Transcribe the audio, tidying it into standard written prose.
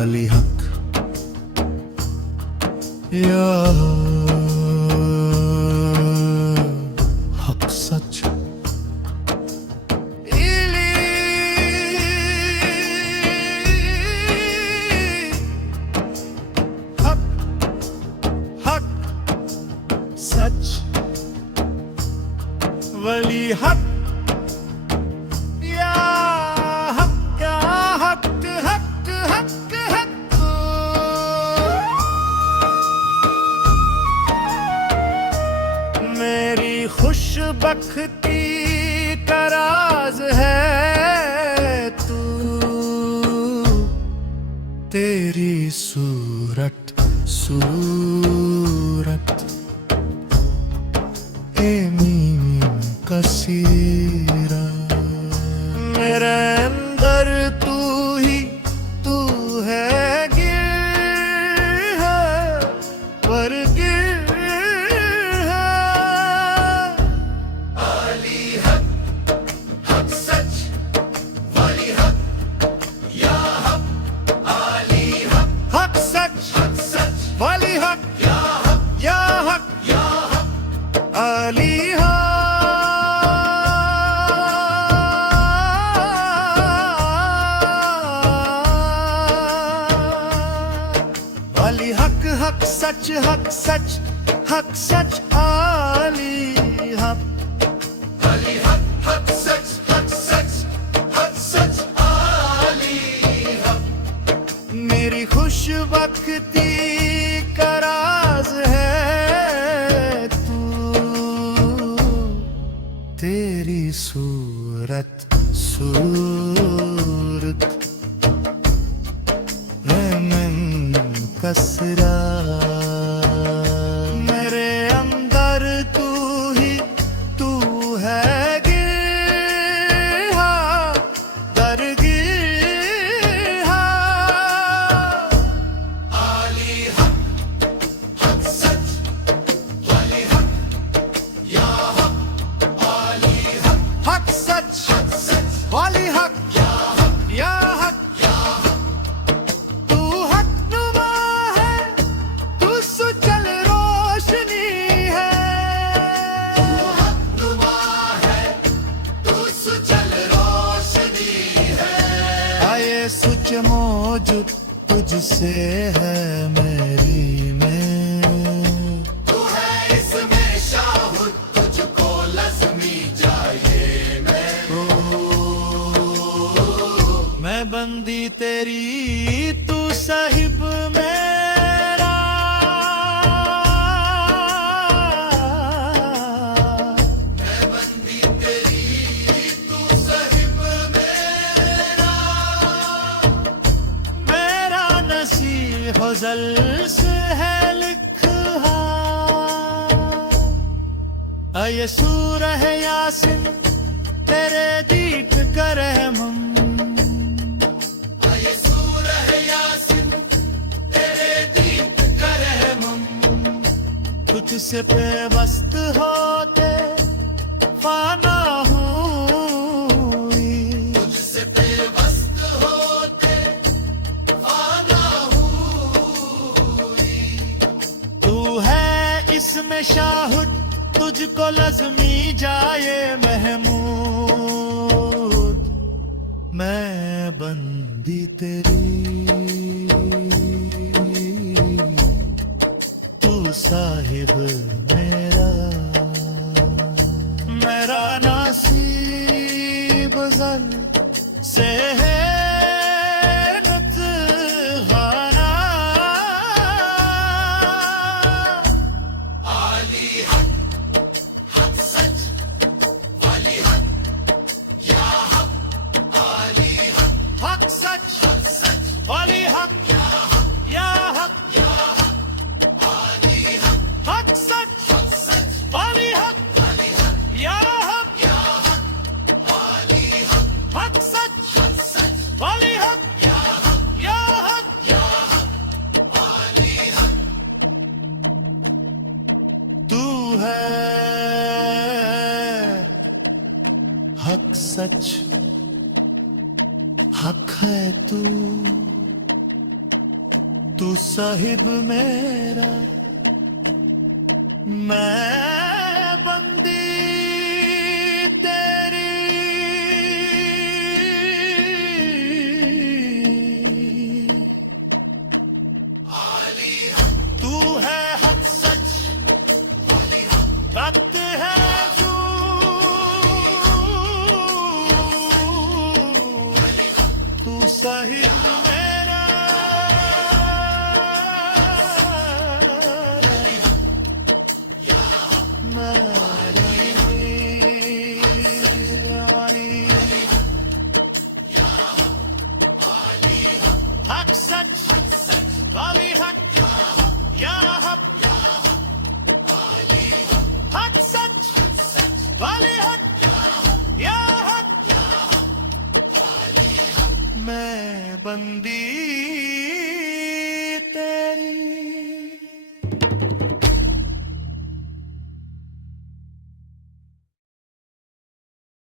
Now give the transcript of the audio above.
वली हक या हक सच हक हक सच वली हक या हक हक हक हक हक मेरी खुशबख्ती का राज है तू तेरी सूरत सूरत ए मीम कसीरा मेरे अंदर तू ही तू है गिर है पर गिर है आली हक हक सच वाली हक या हक आली हक हक सच वाली हक या हक आली हक वाली हक हक सच हक सच आली हक वाली हक हक सच आली हक मेरी खुशबख्ती का राज है तू तेरी सूरत सूरत मन कसरा मेरे अंदर तू ही तू है गिर दर गिर आली हक हक सच वाली हक या हक आली हक हक सच वाली हक या हक तू हक नुमा है तू सुचल रोशनी है तू हक नुमा है तू सुचल रोशनी है आए सुच मौजूद तुझसे है मेरी में तू है इसमें शाहुद तुझको लज़मी चाहिए मैं बंदी तेरी तू साहिब मेरा मैं बंदी तेरी तू साहिब मेरा नसीब ज़ल से है लिखा ये सूरह यासिन तेरे दीक करे मम तुझसे पेवस्त होते फाना हुई तुझसे पेवस्त होते फाना हुई तू है इसमें शाहुद तुझको लज़मी जाए महमूद मैं बंदी तेरी साहिब मेरा नसीब ज़ल से है नतखाना आली हक हक सच वाली हक या हक आली हक हक सच वाली हक या हक हक सच वाली हक या हक हक सच वाली हक या हक तू है हक सच हक है तू तू साहिब मेरा, मैं बंदी तेरी। तू है हक सच, सत्य है झूठ। तू साहिब मेरा, मैं हक सच वाली हक या हक, हक सच वाली हक या हक। मैं बंदी